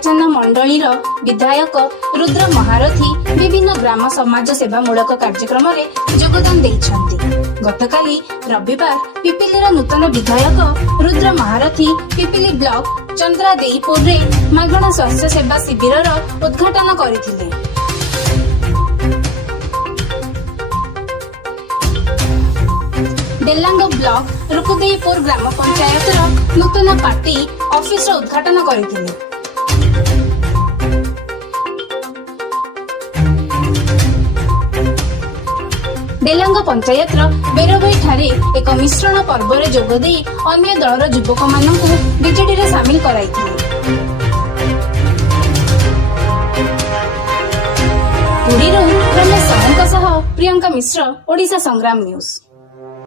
निर्वाचन मंडलीर विधायक रुद्र महारथी विभिन्न ग्राम समाज सेवामूलक कार्यक्रम में योगदान देइछन्ति। गतकाली रविवार पिपिलीर नूतन विधायक रुद्र महारथी पिपिली ब्लॉक चंद्रादेईपुर रे मागणा स्वास्थ्य सेवा शिविर उद्घाटन करथिले। डेलांग ब्लॉक रुकुदेईपुर ग्राम पंचायत नूतन पार्टी ऑफिस उद्घाटन करथिले। डेलांग पंचायत बेरबई ठारे एक मिश्रण पर्व रे जोगदे अन्य दलर युवक मानकु बीजेडी रे शामिल कराइथिले। पुरीरो रमेश साहुंक सह प्रियंका मिश्र, ओडिशा संग्राम न्यूज।